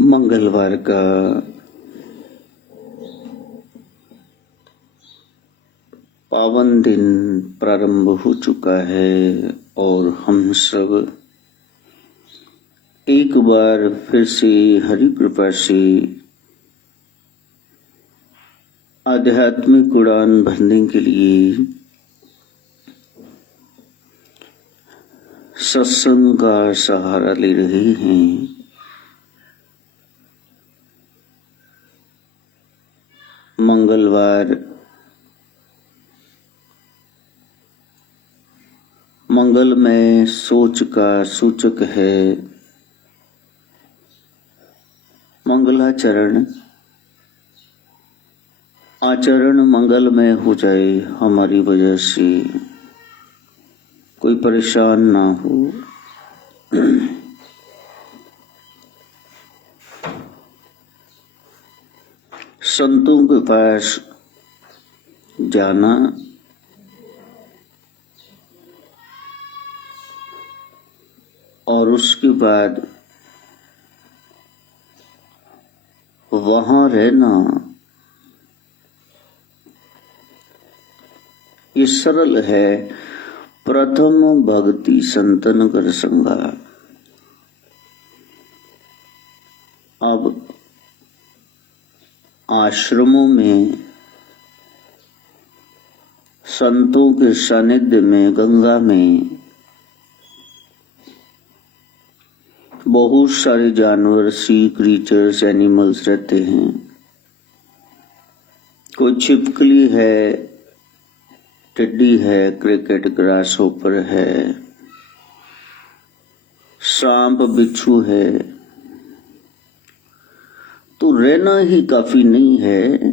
मंगलवार का पावन दिन प्रारंभ हो चुका है और हम सब एक बार फिर से हरि कृपा से आध्यात्मिक उड़ान भरने के लिए सत्संग का सहारा ले रहे हैं। मंगलवार मंगलमय सोच का सूचक है। मंगलाचरण आचरण मंगलमय हो जाए, हमारी वजह से कोई परेशान ना हो। संतों के पास जाना और उसके बाद वहां रहना, ये सरल है। प्रथम भक्ति संतन कर संगा। अब आश्रमों में संतों के सानिध्य में, गंगा में बहुत सारे जानवर, सी क्रीचर्स, एनिमल्स रहते हैं। कोई छिपकली है, टिड्डी है, क्रिकेट, ग्रास होपर है, सांप, बिच्छू है। तो रहना ही काफी नहीं है,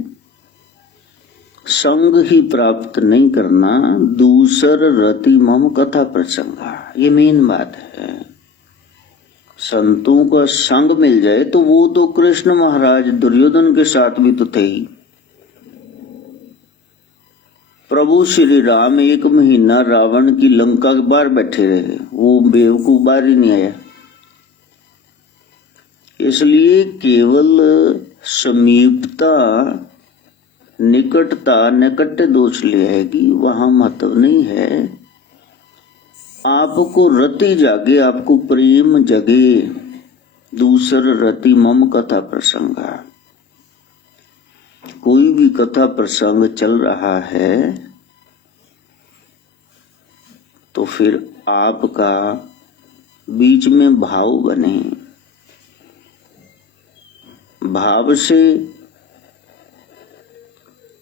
संग ही प्राप्त नहीं करना। दूसर रति मम कथा प्रसंगा, ये मेन बात है। संतों का संग मिल जाए तो वो तो कृष्ण महाराज दुर्योधन के साथ भी तो थे ही। प्रभु श्री राम 1 महीना रावण की लंका के बाहर बैठे रहे, वो बेवकूफ बाहर ही नहीं आया। इसलिए केवल समीपता, निकटता, निकट दोष ले आएगी, वहां महत्व नहीं है। आपको रति जागे, आपको प्रेम जगे। दूसर रति मम कथा प्रसंगा। कोई भी कथा प्रसंग चल रहा है तो फिर आपका बीच में भाव बने। भाव से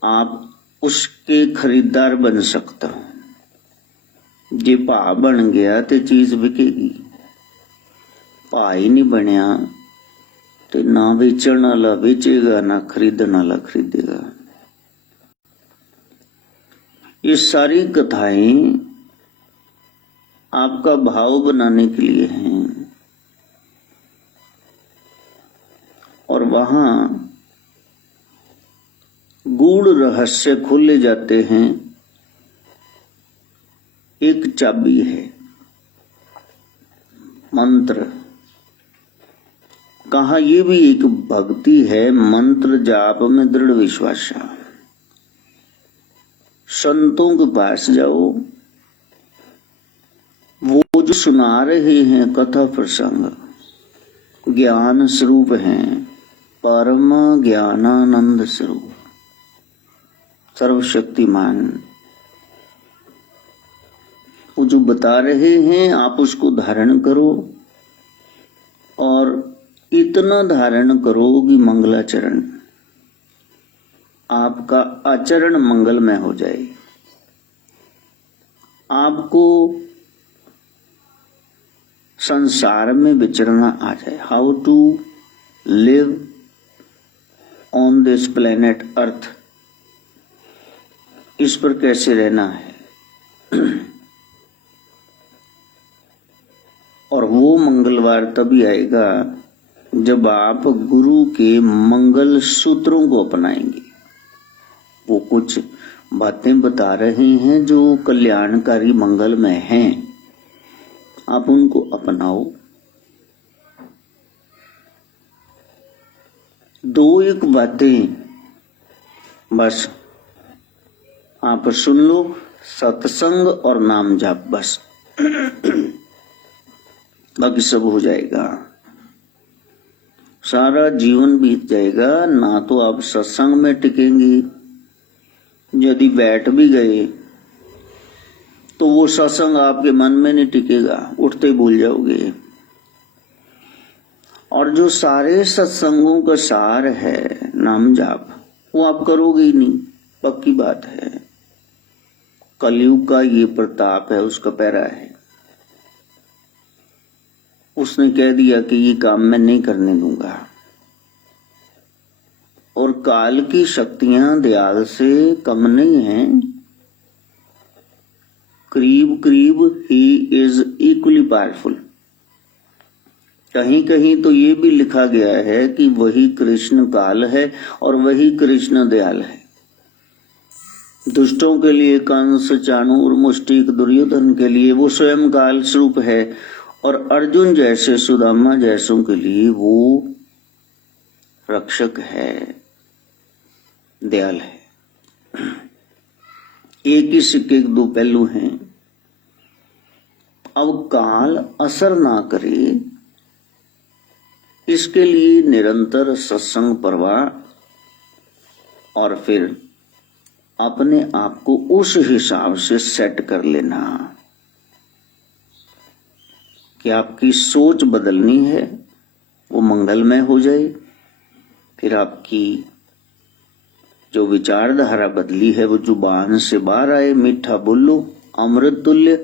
आप उसके खरीदार बन सकते हो। जे भाव बन गया तो चीज बिकेगी, भाव ही नहीं बनया तो ना बेचने वाला बेचेगा, ना खरीदने वाला खरीदेगा। ये सारी कथाएं आपका भाव बनाने के लिए हैं। और वहां गूढ़ रहस्य खोले जाते हैं। एक चाबी है, मंत्र। कहा ये भी एक भक्ति है। मंत्र जाप में दृढ़ विश्वास। संतों के पास जाओ, वो जो सुना रहे हैं कथा प्रसंग, ज्ञान स्वरूप हैं, परम ज्ञानानंद स्वरूप, सर्वशक्तिमान। वो जो बता रहे हैं आप उसको धारण करो, और इतना धारण करो कि मंगलाचरण, आपका आचरण मंगलमय हो जाए। आपको संसार में विचरना आ जाए। How to live on this planet earth, इस पर कैसे रहना है। और वो मंगलवार तभी आएगा जब आप गुरु के मंगल सूत्रों को अपनाएंगे। वो कुछ बातें बता रहे हैं जो कल्याणकारी मंगलमय हैं, आप उनको अपनाओ। दो एक बातें बस आप सुन लो, सत्संग और नाम जाप, बस बाकी सब हो जाएगा। सारा जीवन बीत जाएगा ना, तो आप सत्संग में टिकेंगे, यदि बैठ भी गए तो वो सत्संग आपके मन में नहीं टिकेगा, उठते भूल जाओगे। और जो सारे सत्संगों का सार है नाम जाप, वो आप करोगे ही नहीं, पक्की बात है। कलयुग का ये प्रताप है, उसका पैरा है। उसने कह दिया कि ये काम मैं नहीं करने दूंगा। और काल की शक्तियां दयाल से कम नहीं हैं, करीब करीब ही इज इक्वली पावरफुल। कहीं कहीं तो ये भी लिखा गया है कि वही कृष्ण काल है और वही कृष्ण दयाल है। दुष्टों के लिए कंस, चाणूर, मुष्टिक, दुर्योधन के लिए वो स्वयं काल स्वरूप है, और अर्जुन जैसे, सुदामा जैसों के लिए वो रक्षक है, दयाल है। एक ही सिक्के के दो पहलू हैं। अब काल असर ना करे, इसके लिए निरंतर सत्संग प्रवाह, और फिर अपने आप को उस हिसाब से सेट कर लेना कि आपकी सोच बदलनी है, वो मंगलमय हो जाए। फिर आपकी जो विचारधारा बदली है वो जुबान से बाहर आए, मीठा बोलो, अमृत तुल्य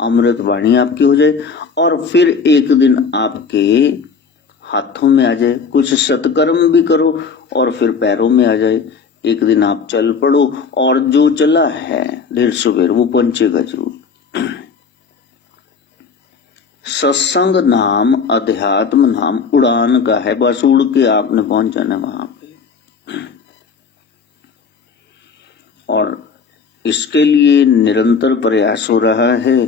अमृत वाणी आपकी हो जाए। और फिर एक दिन आपके हाथों में आ जाए, कुछ सत्कर्म भी करो और फिर पैरों में आ जाए। एक दिन आप चल पड़ो और जो चला है 150 बेर वो पहुंचेगा जरूर। सत्संग नाम, अध्यात्म नाम उड़ान का है, बस उड़ के आपने पहुंच जाना वहां पे। और इसके लिए निरंतर प्रयास हो रहा है।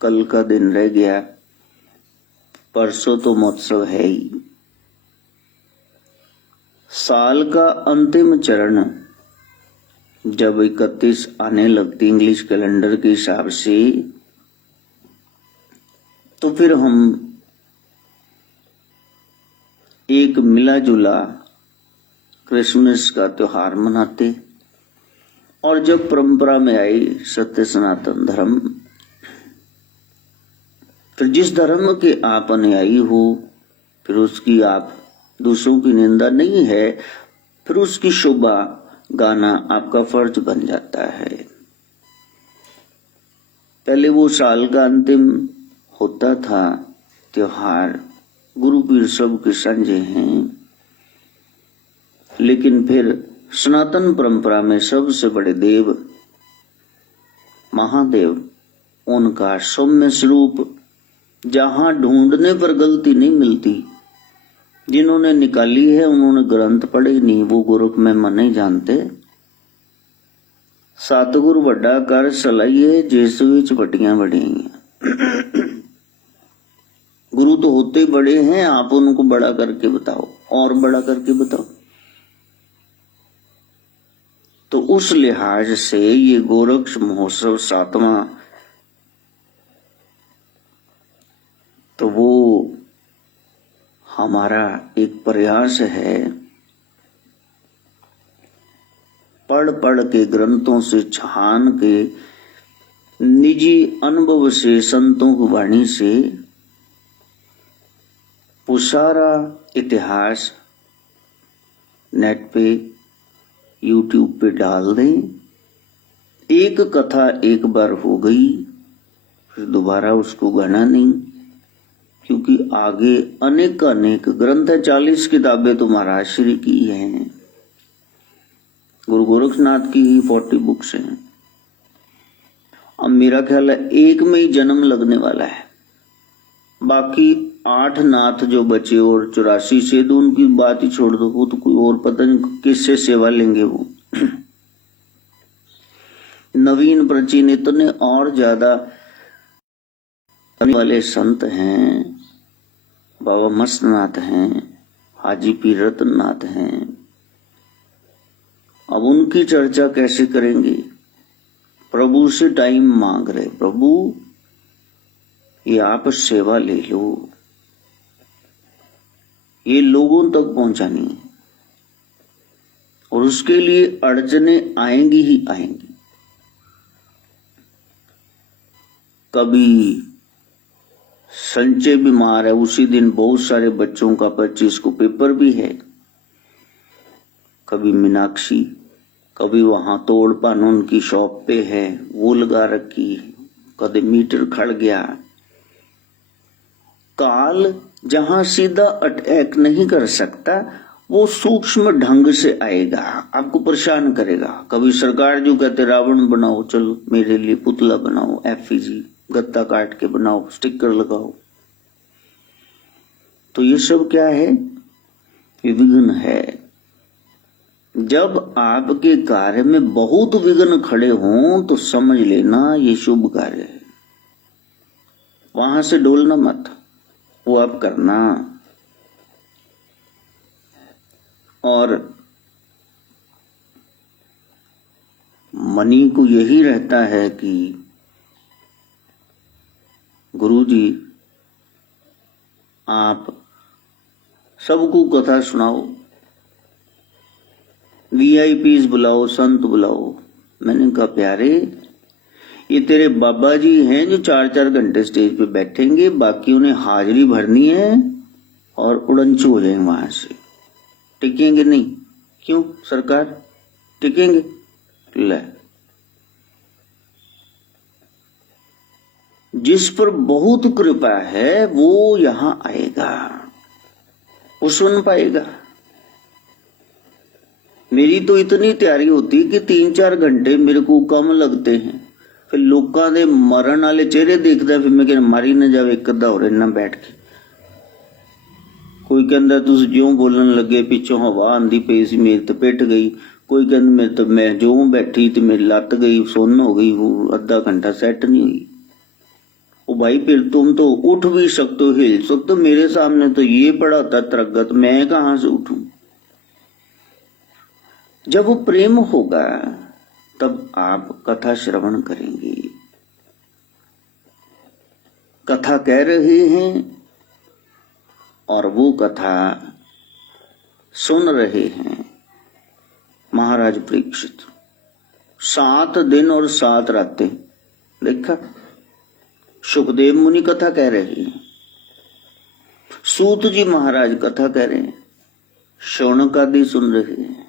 कल का दिन रह गया, परसों तो महोत्सव है ही। साल का अंतिम चरण जब 31 आने लगती इंग्लिश कैलेंडर के हिसाब से, तो फिर हम एक मिला जुला क्रिसमस का त्योहार मनाते। और जब परंपरा में आई सत्य सनातन धर्म, फिर जिस धर्म के आप अनुयायी हो, फिर उसकी आप दूसरों की निंदा नहीं है, फिर उसकी शोभा गाना आपका फर्ज बन जाता है। पहले वो साल का अंतिम होता था त्योहार, गुरु पीर सब के संजय हैं, लेकिन फिर सनातन परंपरा में सबसे बड़े देव महादेव, उनका सौम्य स्वरूप, जहां ढूंढने पर गलती नहीं मिलती, जिन्होंने निकाली है उन्होंने ग्रंथ पढ़े नहीं, वो गोरख में मन नहीं जानते। सतगुरु बड़ा कर सलाइए, जिस विच बड़ियां बड़ियां। गुरु तो होते बड़े हैं, आप उनको बड़ा करके बताओ, और बड़ा करके बताओ। तो उस लिहाज से ये गोरक्ष महोत्सव 7वां, तो वो हमारा एक प्रयास है। पढ़ पढ़ के, ग्रंथों से छान के, निजी अनुभव से, संतों की वाणी से वो सारा इतिहास नेट पे, यूट्यूब पे डाल दें। एक कथा एक बार हो गई, फिर दोबारा उसको गाना नहीं, क्योंकि आगे अनेक अनेक ग्रंथ है। 40 किताबें तो महाराज श्री की हैं, गुरु गोरखनाथ की ही 40 बुक्स हैं। अब मेरा ख्याल है एक में ही जन्म लगने वाला है, बाकी 8 नाथ जो बचे और 84 से, तो उनकी बात ही छोड़ दो, वो तो कोई और पता नहीं किससे सेवा लेंगे। वो नवीन प्राचीन इतने और ज्यादा वाले संत हैं, बाबा मस्तनाथ हैं, हाजी पीर रतननाथ हैं। अब उनकी चर्चा कैसे करेंगे? प्रभु से टाइम मांग रहे, प्रभु ये आप सेवा ले लो, ये लोगों तक पहुंचानी है, और उसके लिए अड़चनें आएंगी ही आएंगी। कभी संजय बीमार है, उसी दिन बहुत सारे बच्चों का 25 को पेपर भी है। कभी मीनाक्षी, कभी वहां तोड़ पान उनकी शॉप पे है, वो लगा रखी, कभी मीटर खड़ गया। काल जहां सीधा अटैक नहीं कर सकता, वो सूक्ष्म ढंग से आएगा, आपको परेशान करेगा। कभी सरकार जो कहते रावण बनाओ, चलो मेरे लिए पुतला बनाओ, एफईजी गत्ता काट के बनाओ, स्टिकर लगाओ। तो ये सब क्या है? ये विघ्न है। जब आपके कार्य में बहुत विघ्न खड़े हों तो समझ लेना ये शुभ कार्य है। वहां से डोलना मत, वो आप करना। और मनी को यही रहता है कि गुरुजी आप सबको कथा सुनाओ, वीआईपीज बुलाओ, संत बुलाओ। मैंने कहा प्यारे, ये तेरे बाबा जी हैं जो 4-4 घंटे स्टेज पे बैठेंगे, बाकी उन्हें हाजिरी भरनी है और उड़नचू हो जाएंगे वहां से। टिकेंगे नहीं। क्यों सरकार टिकेंगे? ले, जिस पर बहुत कृपा है वो यहां आएगा, वो सुन पाएगा। मेरी तो इतनी तैयारी होती कि 3-4 घंटे मेरे को कम लगते हैं। फिर लोगों के मरण वाले चेहरे देखता, फिर मैं कहना मारी न जावे एक अद्धा हो ना बैठ के। कोई कहता तुम ज्यों बोलन लगे पिछों हवा आंधी पई सी मेरी तो पिट गई। कोई कहता मेरे तो मैं ज्यों बैठी तो मेरी लत गई, सुन्न हो गई, वो अद्धा घंटा सेट नहीं हुई। ओ भाई फिर तुम तो उठ भी सकते हो, हिल सकते हो, मेरे सामने तो ये पड़ा था तरगत, मैं कहां से उठूं? जब वो प्रेम होगा तब आप कथा श्रवण करेंगे। कथा कह रहे हैं और वो कथा सुन रहे हैं महाराज परीक्षित। 7 दिन और 7 रातें देखा। सुखदेव मुनि कथा कह रहे हैं, सूत जी महाराज कथा कह रहे हैं, शौनक आदि सुन रहे हैं,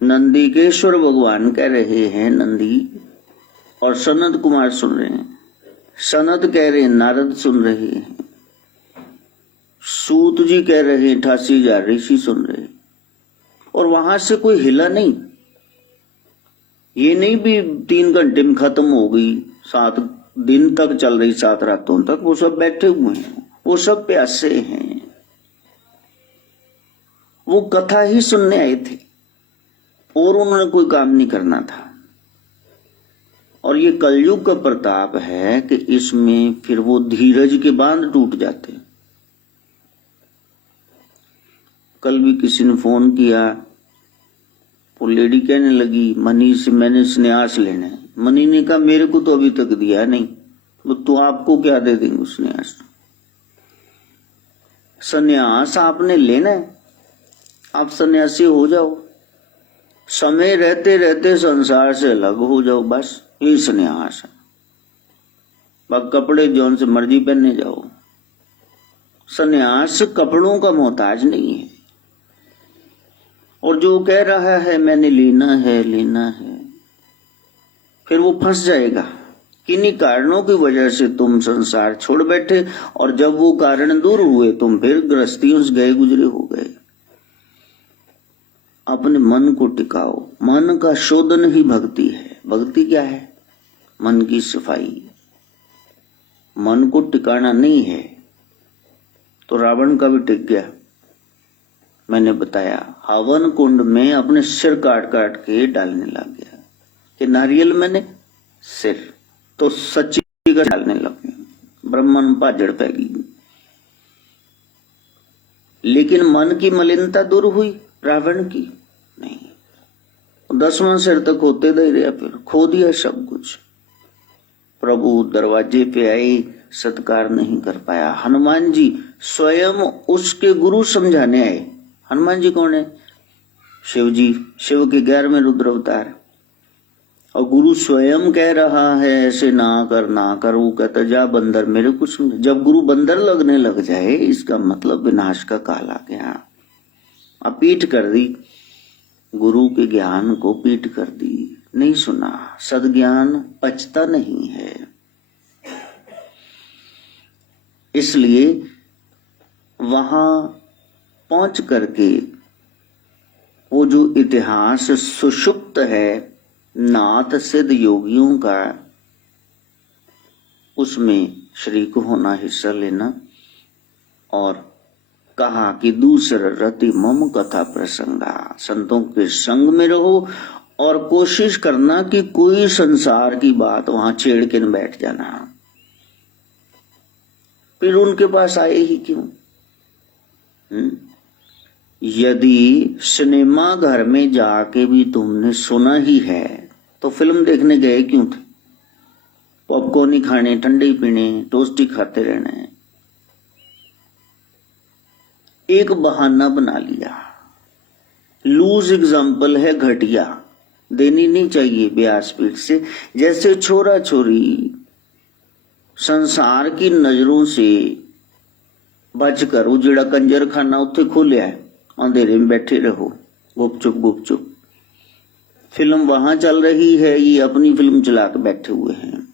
नंदीकेश्वर भगवान कह रहे हैं, नंदी और सनत कुमार सुन रहे हैं, सनत कह रहे हैं, नारद सुन रहे हैं, सूत जी कह रहे हैं, 88,000 ऋषि सुन रहे हैं। और वहां से कोई हिला नहीं। ये नहीं भी 3 घंटे में खत्म हो गई, 7 दिन तक चल रही, 7 रातों तक। वो सब बैठे हुए हैं, वो सब प्यासे हैं, वो कथा ही सुनने आए थे और उन्होंने कोई काम नहीं करना था। और ये कलयुग का प्रताप है कि इसमें फिर वो धीरज के बांध टूट जाते। कल भी किसी ने फोन किया, वो लेडी कहने लगी मनी से मैंने संन्यास लेना है। मनी ने कहा मेरे को तो अभी तक दिया नहीं। तो आपको क्या दे देंगे संन्यास? संन्यास आपने लेना है, आप सन्यासी हो जाओ, समय रहते रहते संसार से अलग हो जाओ, बस ये संन्यास है। बस कपड़े जौन से मर्जी पहनने जाओ। संन्यास कपड़ों का मोहताज नहीं है। और जो कह रहा है मैंने लेना है लेना है, फिर वो फंस जाएगा। किन्हीं कारणों की वजह से तुम संसार छोड़ बैठे, और जब वो कारण दूर हुए तुम फिर गृहस्थियों से गए गुजरे हो गए। अपने मन को टिकाओ। मन का शोधन ही भक्ति है। भक्ति क्या है? मन की सफाई। मन को टिकाना नहीं है तो रावण का भी टिक गया। मैंने बताया हवन कुंड में अपने सिर काट काट के डालने लग गया कि नारियल मैंने सिर, तो सच्ची का डालने लग गया। ब्रह्मन भाजड़ पैगी। लेकिन मन की मलिनता दूर हुई रावण की? नहीं, 10वां सिर तक होते दे रहा, फिर खो दिया सब कुछ। प्रभु दरवाजे पे आए, सत्कार नहीं कर पाया। हनुमान जी स्वयं उसके गुरु समझाने आए। हनुमान जी कौन है? शिव जी, शिव के 11वें रुद्र अवतार। और गुरु स्वयं कह रहा है ऐसे ना कर ना कर, वो कहता जा बंदर मेरे को सुन। जब गुरु बंदर लगने लग जाए, इसका मतलब विनाश का काल आ गया। अब पीठ कर दी, गुरु के ज्ञान को पीठ कर दी, नहीं सुना। सद्ज्ञान पचता नहीं है। इसलिए वहां पहुंच करके वो जो इतिहास सुषुप्त है नाथ सिद्ध योगियों का, उसमें शरीक होना, हिस्सा लेना। और कहा कि दूसर रति मम कथा प्रसंगा, संतों के संग में रहो और कोशिश करना कि कोई संसार की बात वहां छेड़ के न बैठ जाना। फिर उनके पास आए ही क्यों? यदि सिनेमा घर में जाके भी तुमने सुना ही है तो फिल्म देखने गए क्यों थे? पॉपकॉर्न ही खाने, ठंडे ही पीने, टोस्ट ही खाते रहने। एक बहाना बना लिया। लूज एग्जाम्पल है, घटिया, देनी नहीं चाहिए व्यासपीठ से। जैसे छोरा छोरी संसार की नजरों से बचकर उजड़ा कंजर खाना उत्थे खोलिया है, अंधेरे में बैठे रहो गुपचुप गुपचुप। फिल्म वहां चल रही है, ये अपनी फिल्म चला के बैठे हुए हैं।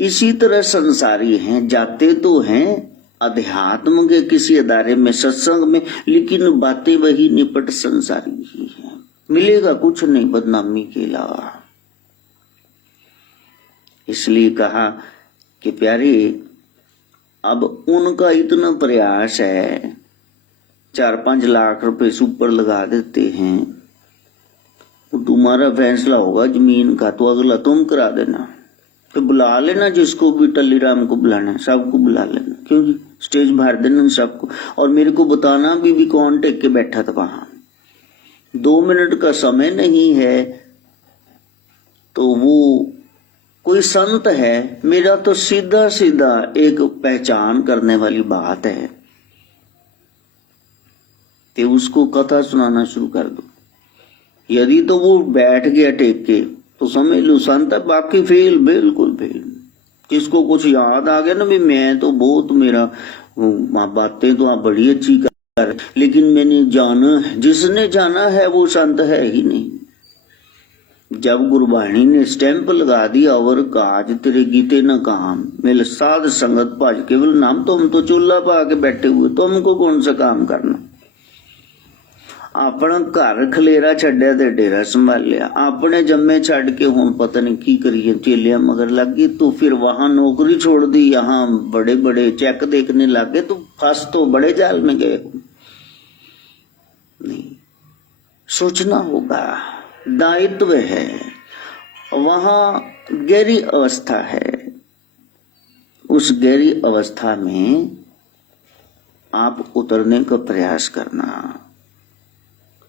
इसी तरह संसारी हैं, जाते तो हैं अध्यात्म के किसी अदारे में, सत्संग में, लेकिन बातें वही निपट संसारी ही है। मिलेगा कुछ नहीं बदनामी के अलावा। इसलिए कहा कि प्यारे, अब उनका इतना प्रयास है, 4-5 लाख रुपए से ऊपर लगा देते हैं, तो तुम्हारा फैसला होगा जमीन का, तो अगला तुम करा देना। तो बुला लेना जिसको भी, टल्ली राम को बुलाना, सबको बुला लेना, क्यों जी, स्टेज भर देना सबको। और मेरे को बताना भी कौन टेक के बैठा था वहां। 2 मिनट का समय नहीं है, तो वो कोई संत है, मेरा तो सीधा सीधा एक पहचान करने वाली बात है, तो उसको कथा सुनाना शुरू कर दो। यदि तो वो बैठ गया टेक के तो समझ लो संत है, बाकी फेल, बिल्कुल फेल। किसको कुछ याद आ गया ना भी मैं तो बहुत, मेरा बातें तो आप बड़ी अच्छी कर, लेकिन मैंने जाना है, जिसने जाना है वो संत है ही नहीं। जब गुरबाणी ने स्टैंप लगा दिया और काज तेरे गीते न काम, मेरे साध संगत भाज केवल नाम, तो हम तो चूल्हा पा के बैठे हुए, तो हमको कौन सा काम करना। अपना घर खलेरा छड्या ते डेरा संभाल लिया, अपने जम्मे छड़ के हुण पता नहीं की करिए, चेलिया मगर लग गई। तो फिर वहां नौकरी छोड़ दी, यहाँ बड़े बड़े चेक देखने लग गए, तो फंस तो बड़े जाल में गए। नहीं, सोचना होगा, दायित्व है, वहां गहरी अवस्था है। उस गहरी अवस्था में आप उतरने का प्रयास करना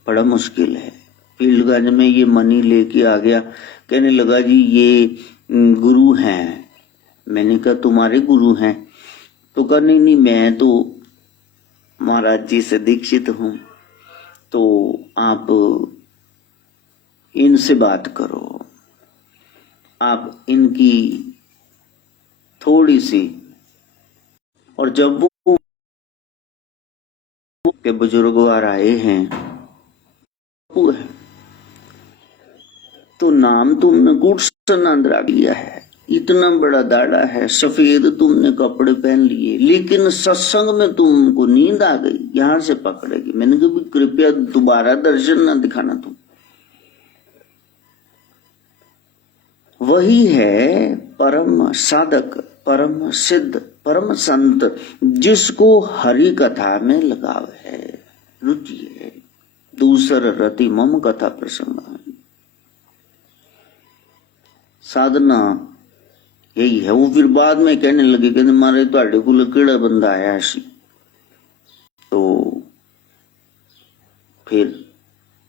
बड़ा मुश्किल है। फील्डगंज में ये मनी लेके आ गया, कहने लगा जी ये गुरु हैं। मैंने कहा तुम्हारे गुरु हैं? तो कहा नहीं नहीं, मैं तो महाराज जी से दीक्षित हूं, तो आप इनसे बात करो, आप इनकी थोड़ी सी। और जब वो के बुजुर्ग आए हैं है, तो नाम तुमने गुड़सनंदरा लिया है, इतना बड़ा दाढ़ा है, सफेद तुमने कपड़े पहन लिए, लेकिन सत्संग में तुमको नींद आ गई, यहां से पकड़ेगी। मैंने कहा कृपया दोबारा दर्शन न दिखाना तुम। वही है परम साधक, परम सिद्ध, परम संत, जिसको हरि कथा में लगाव है, रुचि है। दूसर रति मम कथा प्रसंग, साधना यही है। वो फिर बाद में कहने लगे, कहते मारे ਤੁਹਾਡੇ ਕੋਲ ਕਿਹੜਾ बंदा आया सी, तो फिर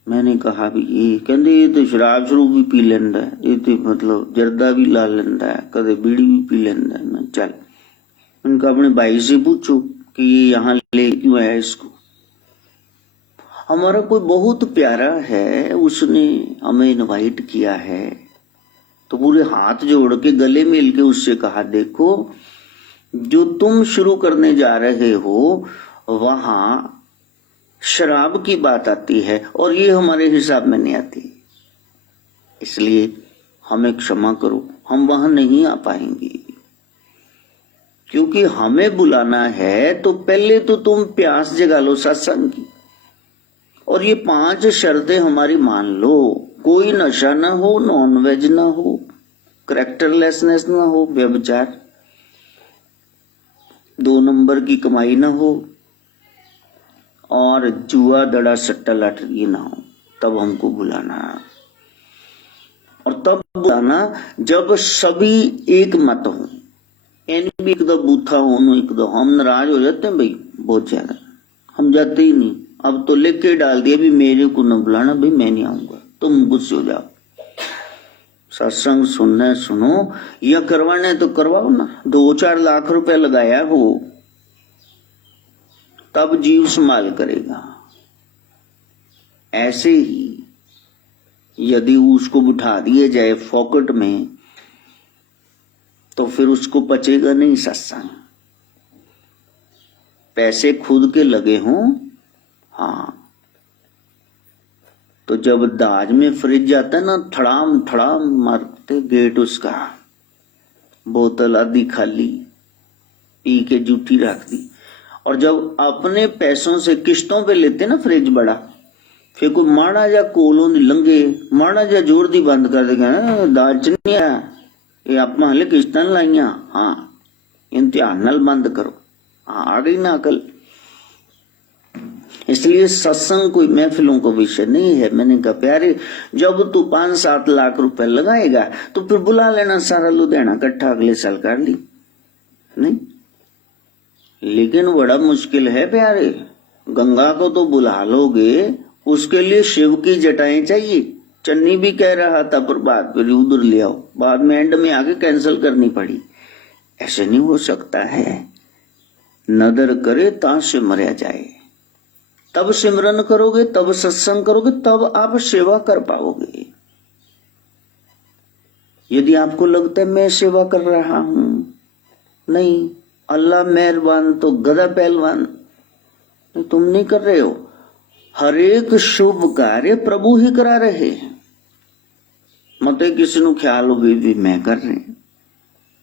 मैंने कहा भी ये कहते ये तो शराब शरूब भी पी लेंदा है, ये तो मतलब जर्दा भी ला लेंदा है, कदे बीड़ी भी पी लेंदा है। मैं चल उनका अपने भाई से पूछो कि ये यहाँ ले क्यों आया इसको। हमारा कोई बहुत प्यारा है, उसने हमें इनवाइट किया है, तो पूरे हाथ जोड़ के गले मिल के उससे कहा देखो जो तुम शुरू करने जा रहे हो वहां शराब की बात आती है और ये हमारे हिसाब में नहीं आती, इसलिए हमें क्षमा करो, हम वहां नहीं आ पाएंगे। क्योंकि हमें बुलाना है तो पहले तो तुम प्यास जगा लो सत्संग की, और ये 5 शर्तें हमारी मान लो। कोई नशा ना हो, नॉनवेज ना हो, कैरेक्टरलेसनेस ना हो, व्यभिचार, 2 नंबर की कमाई ना हो, और जुआ दड़ा सट्टा लॉटरी ना हो, तब हमको बुलाना। और तब बुलाना जब सभी एक मत हो, यानी भी एकदम बूथा हो, एकदम हम नाराज हो जाते हैं भाई बहुत ज्यादा, हम जाते ही नहीं। अब तो लिख के डाल दिया भी मेरे को न बुलाना, भाई मैं नहीं आऊंगा, तुम गुस्से हो जाओ। सत्संग सुनना है सुनो, या करवाना है तो करवाओ ना, 2-4 लाख रुपए लगाया हो तब जीव संभाल करेगा। ऐसे ही यदि उसको बिठा दिए जाए फोकट में तो फिर उसको पचेगा नहीं सत्संग। पैसे खुद के लगे हों, हाँ, तो जब दाज में फ्रिज जाता है ना, ठड़ाम ठड़ाम मारते गेट उसका, बोतल आधी खाली पी के जूठी रख दी। और जब अपने पैसों से किश्तों पे लेते ना फ्रिज बड़ा, फिर कोई माड़ा जा कोलों दी लंघे, माड़ा जा जोर दी बंद कर देगा, दाज नहीं आया, ये आप हाले किश्तां लाइया, हाँ इम्तिहान नाल बंद करो, हाँ आ गई ना अकल। इसलिए सत्संग कोई महफिलों का विषय नहीं है। मैंने कहा प्यारे जब तू 5-7 लाख रुपए लगाएगा तो फिर बुला लेना सारा लुधियाना इकट्ठा, अगले साल कर ली नहीं। लेकिन बड़ा मुश्किल है प्यारे, गंगा को तो बुला लोगे, उसके लिए शिव की जटाएं चाहिए। चन्नी भी कह रहा था प्रभात फिर उधर ले आओ, बाद में एंड में आके कैंसिल करनी पड़ी। ऐसे नहीं हो सकता है, नदर करे ता से मरा जाए, तब सिमरन करोगे, तब सत्संग करोगे, तब आप सेवा कर पाओगे। यदि आपको लगता है मैं सेवा कर रहा हूं, नहीं, अल्लाह मेहरबान तो गधा पहलवान, तुम नहीं कर रहे हो। हर एक शुभ कार्य प्रभु ही करा रहे हैं, मत किसी को ख्याल हो भी मैं कर रहे।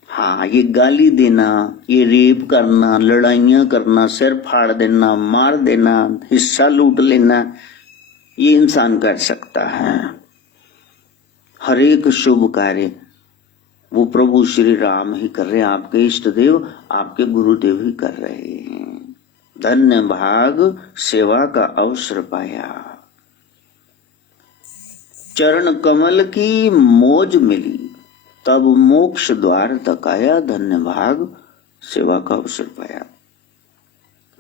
हाँ, ये गाली देना, ये रेप करना, लड़ाइयां करना, सिर फाड़ देना, मार देना, हिस्सा लूट लेना, ये इंसान कर सकता है। हर एक शुभ कार्य वो प्रभु श्री राम ही कर रहे हैं, आपके इष्ट देव, आपके गुरुदेव ही कर रहे हैं। धन्य भाग सेवा का अवसर पाया, चरण कमल की मौज मिली, तब मोक्ष द्वार तक आया। धन्य भाग सेवा का अवसर पाया।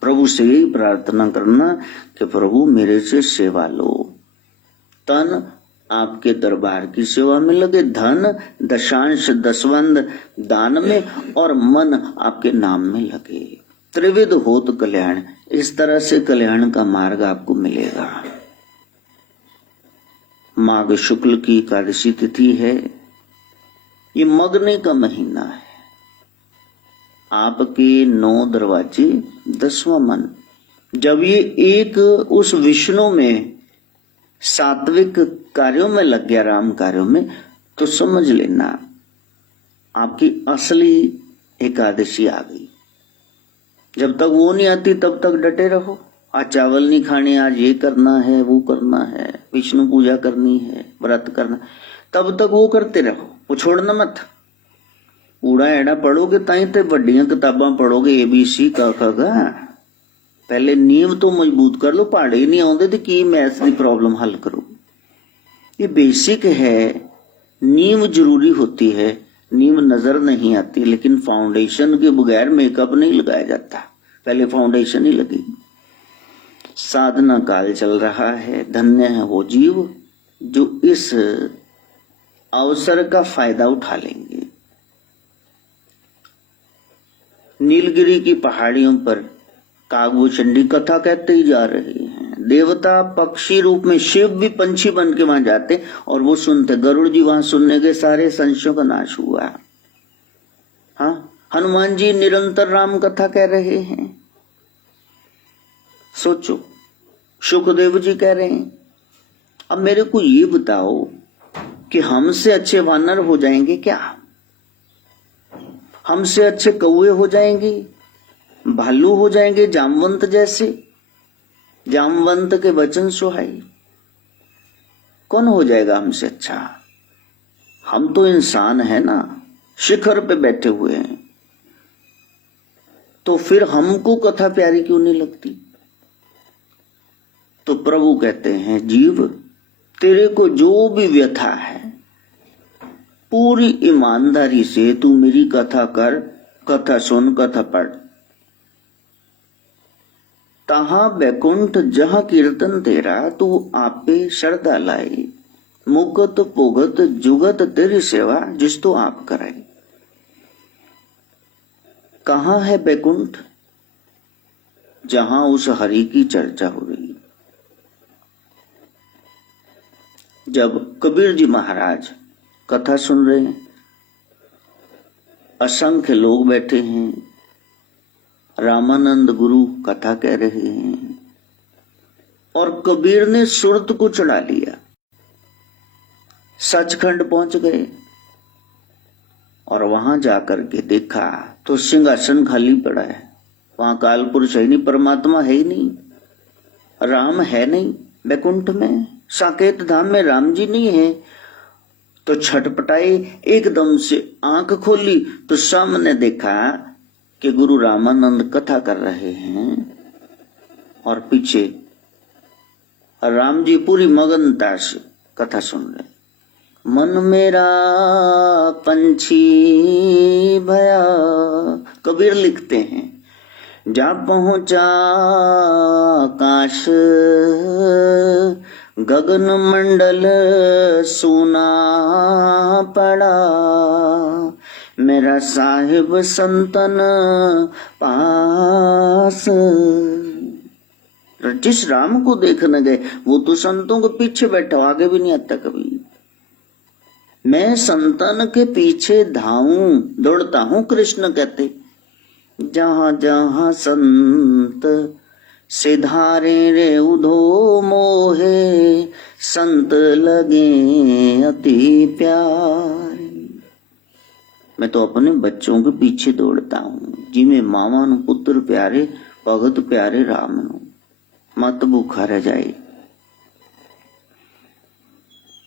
प्रभु से यही प्रार्थना करना कि प्रभु मेरे से सेवा लो। तन आपके दरबार की सेवा में लगे, धन दशांश दसवंद दान में, और मन आपके नाम में लगे। त्रिविध होत कल्याण, इस तरह से कल्याण का मार्ग आपको मिलेगा। माघ शुक्ल की एकादशी तिथि है, ये मगने का महीना है। आपके 9 दरवाजे 10वां मन, जब ये एक उस विष्णु में सात्विक कार्यों में लग गया, राम कार्यों में, तो समझ लेना आपकी असली एकादशी आ गई। जब तक वो नहीं आती तब तक डटे रहो, आज चावल नहीं खाने, आज ये करना है, वो करना है, विष्णु पूजा करनी है, व्रत करना, तब तक वो करते रहो, वो छोड़ना मत। ऊड़ा एड़ा पढ़ोगे ताई ते बड़ियां किताबां पढ़ोगे, ABC का पहले नींव तो मजबूत कर लो, पहाड़े ही नहीं आउंदे ते की मैथ्स की प्रॉब्लम हल करो। ये बेसिक है, नींव जरूरी होती है। नींव नजर नहीं आती, लेकिन फाउंडेशन के बगैर मेकअप नहीं लगाया जाता, पहले फाउंडेशन ही लगेगी। साधना काल चल रहा है। धन्य है वो जीव जो इस अवसर का फायदा उठा लेंगे। नीलगिरी की पहाड़ियों पर कागभूषणी कथा कहते ही जा रहे हैं। देवता पक्षी रूप में शिव भी पंछी बन के वहां जाते और वो सुनते। गरुड़ जी वहां सुनने के सारे संशयों का नाश हुआ। हाँ, हनुमान जी निरंतर राम कथा कह रहे हैं। सोचो, सुखदेव जी कह रहे हैं। अब मेरे को ये बताओ कि हमसे अच्छे वानर हो जाएंगे क्या? हमसे अच्छे कौवे हो जाएंगे, भालू हो जाएंगे, जामवंत जैसे? जामवंत के वचन सुहाई। कौन हो जाएगा हमसे अच्छा? हम तो इंसान है ना, शिखर पे बैठे हुए हैं। तो फिर हमको कथा प्यारी क्यों नहीं लगती? तो प्रभु कहते हैं, जीव तेरे को जो भी व्यथा है, पूरी ईमानदारी से तू मेरी कथा कर, कथा सुन, कथा पढ़। तहां बैकुंठ जहां कीर्तन तेरा, तू आपे श्रद्धा लाई। मुकत पुगत जुगत तेरी सेवा, जिस तो आप कराई। कहां है बैकुंठ? जहां उस हरि की चर्चा हो रही। जब कबीर जी महाराज कथा सुन रहे हैं, असंख्य लोग बैठे हैं, रामानंद गुरु कथा कह रहे हैं और कबीर ने सुरत को चढ़ा लिया। सचखंड पहुंच गए और वहां जाकर के देखा तो सिंहासन खाली पड़ा है। वहां काल पुरुष है नहीं, परमात्मा है ही नहीं, राम है नहीं। बैकुंठ में साकेत धाम में राम जी नहीं है। तो छटपटाए, एकदम से आंख खोली तो सामने देखा कि गुरु रामानंद कथा कर रहे हैं और पीछे राम जी पूरी मगनता से कथा सुन रहे। मन मेरा पंछी भया, कबीर लिखते हैं, जा पहुंचा आकाश, गगन मंडल सुना पड़ा, मेरा साहिब संतन पास। जिस राम को देखने गए वो तो संतों के पीछे बैठा, आगे भी नहीं आता कभी। मैं संतन के पीछे धाऊं, दौड़ता हूं, कृष्ण कहते। जहां जहां संत सिधारे रे उधो मोहे, संत लगे अति प्यारे। मैं तो अपने बच्चों के पीछे दौड़ता हूं, जिमें मामा नु पुत्र प्यारे, भगत प्यारे राम नु, मत भूखा रह जाए।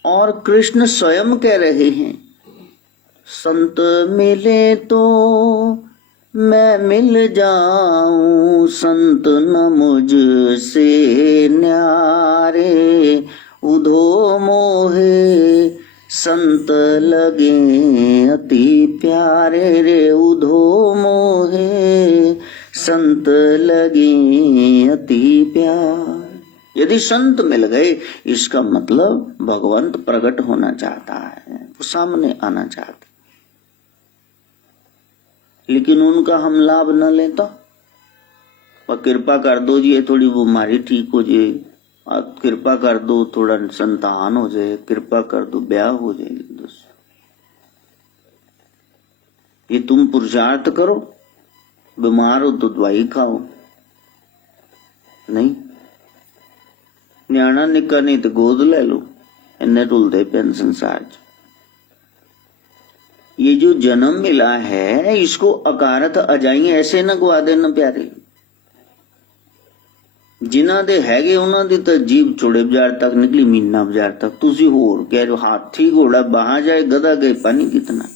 और कृष्ण स्वयं कह रहे हैं, संत मिले तो मैं मिल जाऊं, संत न मुझसे न्यारे, उधो मोहे संत लगे अति प्यारे रे, उधो मोहे संत लगे अति प्यार। यदि संत मिल गए, इसका मतलब भगवंत प्रकट होना चाहता है, वो सामने आना चाहता। लेकिन उनका हम लाभ न लेता। और कृपा कर दो जी, थोड़ी बीमारी ठीक हो जाए, आप कृपा कर दो थोड़ा संतान हो जाए, कृपा कर दो ब्याह हो जाए। ये तुम पुरुषार्थ करो, बीमार हो तो दवाई खाओ। नहीं, न्याणा निका नहीं तो गोद ले लो, इन्हें रुलते पेन संसार। ये जो जन्म मिला है, इसको अकारत अजाई ऐसे न गवा देना प्यारे। जिन्हां दे हैगे उन्हां दी तो जीभ चौड़े बाजार तक निकली, मीना बाजार तक। तुसी होर कह रहे हो हाथी घोड़ा बहा जाए, गधा गए पानी कितना।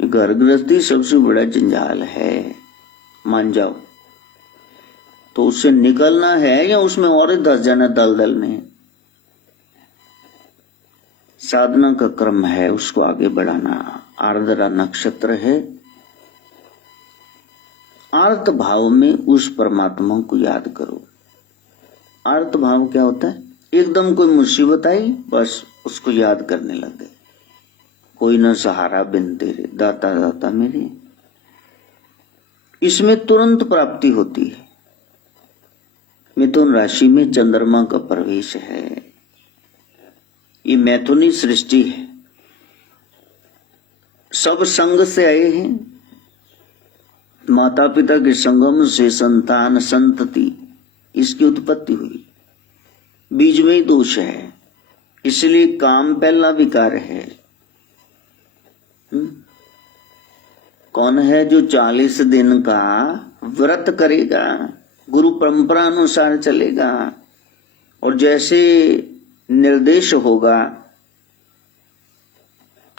ये घर गृहस्थी सबसे बड़ा जंजाल है, मान जाओ। तो उससे निकलना है या उसमें और धस जाना दलदल में? साधना का क्रम है, उसको आगे बढ़ाना। आर्द्रा नक्षत्र है, आर्त भाव में उस परमात्मा को याद करो। आर्त भाव क्या होता है? एकदम कोई मुसीबत आई, बस उसको याद करने लग गए। कोई न सहारा बिन तेरे, दाता दाता मेरे। इसमें तुरंत प्राप्ति होती है। मिथुन राशि में चंद्रमा का प्रवेश है। ये मैथुनी सृष्टि है। सब संग से आए हैं। माता पिता के संगम से संतान संतति, इसकी उत्पत्ति हुई। बीज में ही दोष है, इसलिए काम पहला विकार है। कौन है जो 40 दिन का व्रत करेगा, गुरु परंपरा अनुसार चलेगा और जैसे निर्देश होगा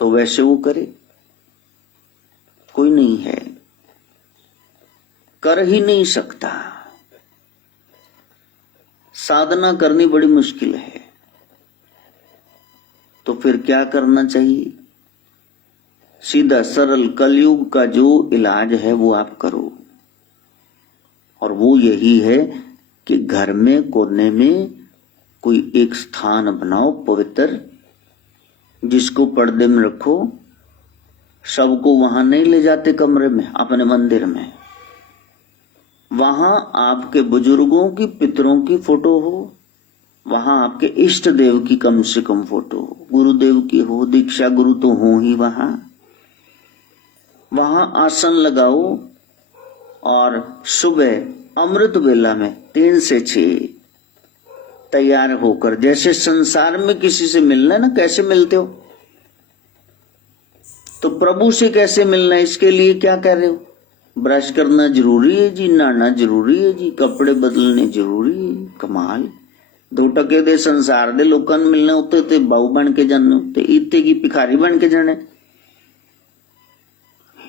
तो वैसे वो करे? कोई नहीं है, कर ही नहीं सकता। साधना करनी बड़ी मुश्किल है। तो फिर क्या करना चाहिए? सीधा सरल कलयुग का जो इलाज है वो आप करो, और वो यही है कि घर में कोने में कोई एक स्थान बनाओ पवित्र, जिसको पर्दे में रखो। सबको वहां नहीं ले जाते कमरे में, अपने मंदिर में। वहां आपके बुजुर्गों की, पितरों की फोटो हो, वहां आपके इष्ट देव की कम से कम फोटो हो, गुरुदेव की हो, दीक्षा गुरु तो हो ही वहां। वहां आसन लगाओ और सुबह अमृत वेला में 3 से 6 तैयार होकर, जैसे संसार में किसी से मिलना है ना, कैसे मिलते हो, तो प्रभु से कैसे मिलना है, इसके लिए क्या कह रहे हो? ब्रश करना जरूरी है जी, नहाना जरूरी है जी, कपड़े बदलने जरूरी है। कमाल। 2 टके दे संसार दे लोकां नूं मिलने उत्ते ते बाऊ बन के जाने, ते इत्ते की भिखारी बन के जाने।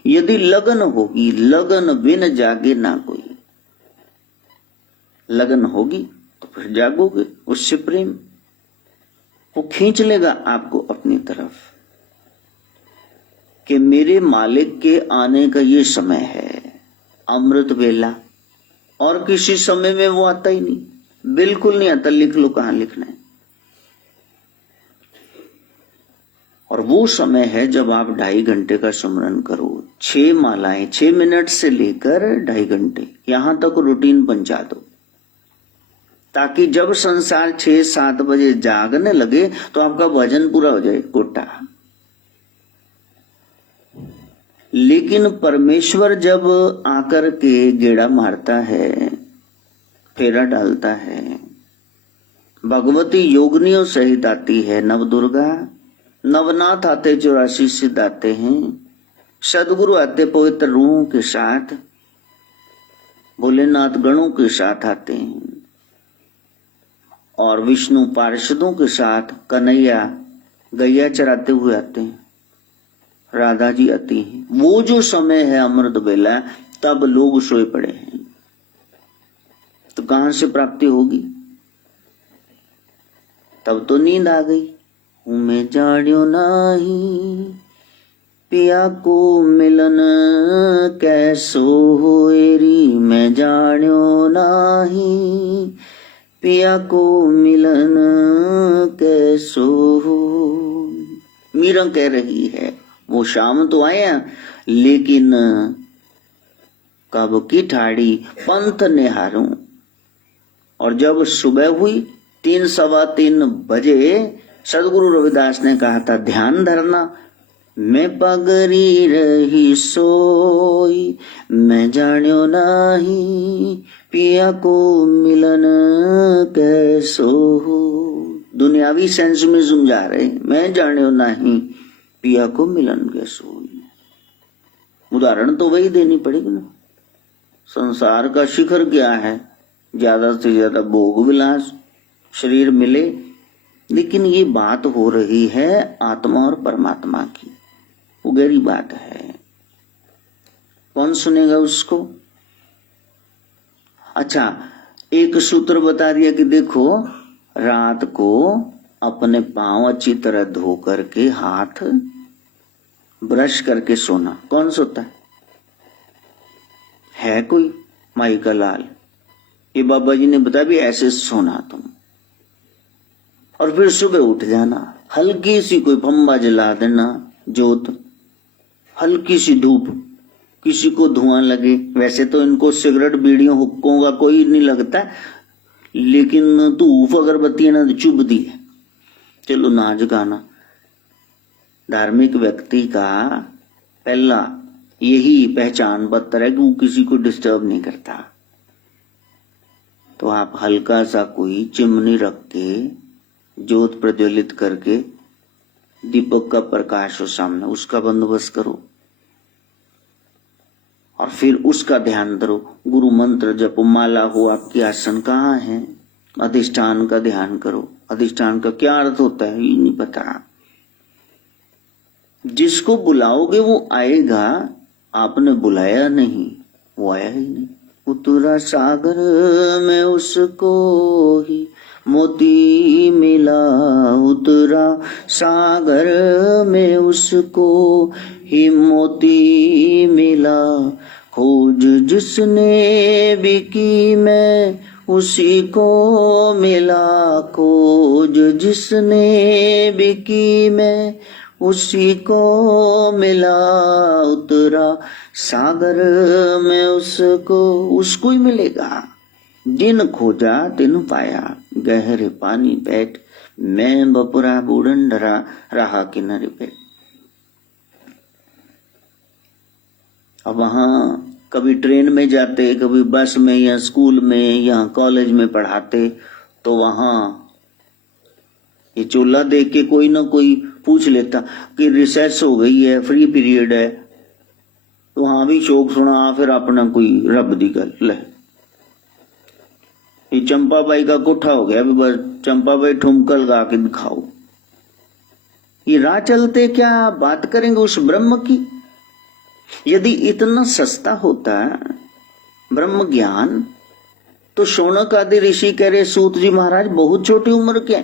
यदि लगन होगी, लगन बिन जागे ना कोई। लगन होगी तो फिर जागोगे, उससे प्रेम वो खींच लेगा आपको अपनी तरफ, कि मेरे मालिक के आने का ये समय है, अमृत वेला। और किसी समय में वो आता ही नहीं, बिल्कुल नहीं आता। लिख लो कहां लिखना है। और वो समय है जब आप 2.5 घंटे का सुमरन करो। 6 मालाएं, 6 मिनट से लेकर 2.5 घंटे, यहां तक रूटीन पहुंचा दो, ताकि जब संसार 6-7 बजे जागने लगे तो आपका भजन पूरा हो जाए, कोटा। लेकिन परमेश्वर जब आकर के गेड़ा मारता है, फेरा डालता है, भगवती योगनियों सहित आती है, नवदुर्गा, नवनाथ आते 84 सिद्ध आते हैं, सदगुरु आते पवित्र रूहों के साथ, भोलेनाथ गणों के साथ आते हैं, और विष्णु पार्षदों के साथ कन्हैया गैया चराते हुए आते हैं, राधा जी आती हैं। वो जो समय है अमृत बेला, तब लोग सोए पड़े हैं, तो कहां से प्राप्ति होगी? तब तो नींद आ गई। मैं जानियो नाही पिया को मिलन कैसो होएरी, मैं जानियो नाही पिया को मिलन कैसो हो। मीरा कह रही है, वो शाम तो आया, लेकिन कब की ठाड़ी पंथ निहारूं। और जब सुबह हुई 3 सवा 3 बजे, सदगुरु रविदास ने कहा था ध्यान धरना। मैं पगरी रही सोई, मैं जानियो नाही पिया को मिलन कैसो हो। दुनियावी सेंस में समझा रहे, मैं जानियो नहीं पिया को मिलन कैसो हो। उदाहरण तो वही देनी पड़ेगी ना। संसार का शिखर क्या है? ज्यादा से ज्यादा भोग विलास, शरीर मिले। लेकिन ये बात हो रही है आत्मा और परमात्मा की, वो गहरी बात है। कौन सुनेगा उसको? अच्छा, एक सूत्र बता दिया कि देखो, रात को अपने पांव अच्छी तरह धो करके, हाथ ब्रश करके सोना। कौन सोता है कोई माई का लाल? ये बाबा जी ने बताया भी ऐसे सोना तुम, और फिर सुबह उठ जाना, हल्की सी कोई फंबा जला देना, जोत, हल्की सी धूप, किसी को धुआं लगे। वैसे तो इनको सिगरेट बीड़ियों हुक्कों का कोई नहीं लगता, लेकिन धूप अगरबत्ती है ना तो चुभती है। चलो ना जगाना। धार्मिक व्यक्ति का पहला यही पहचान पत्र है कि वो किसी को डिस्टर्ब नहीं करता। तो आप हल्का सा कोई चिमनी रख के जोत प्रज्वलित करके दीपक का प्रकाश हो सामने, उसका बंदोबस्त करो और फिर उसका ध्यान करो। गुरु मंत्र जपो, माला हो, आपकी आसन कहाँ है, अधिष्ठान का ध्यान करो। अधिष्ठान का क्या अर्थ होता है ये नहीं पता। जिसको बुलाओगे वो आएगा, आपने बुलाया नहीं, वो आया ही नहीं। उतरा सागर में उसको ही मोती मिला, उतरा सागर में उसको ही मोती मिला, खोज जिसने भी की मैं उसी को मिला, खोज जिसने भी की मैं उसी को मिला, उतरा सागर में उसको ही मिलेगा। जिन खोजा तिन पाया, गहरे पानी बैठ मैं बपुरा बूढ़न डरा रहा किनारे पे। अब वहां कभी ट्रेन में जाते, कभी बस में या स्कूल में या कॉलेज में पढ़ाते, तो वहां ये चूल्हा देख के कोई ना कोई पूछ लेता कि रिसेस हो गई है, फ्री पीरियड है, तो वहां भी शोक सुना, फिर अपना कोई रब दी गल ले। ये चंपाबाई का कोठा हो गया, बस चंपाबाई ठुमका लगा के दिखाओ। ये राह चलते क्या बात करेंगे उस ब्रह्म की। यदि इतना सस्ता होता ब्रह्म ज्ञान, तो शौनक आदि ऋषि कह रहे सूत जी महाराज बहुत छोटी उम्र के,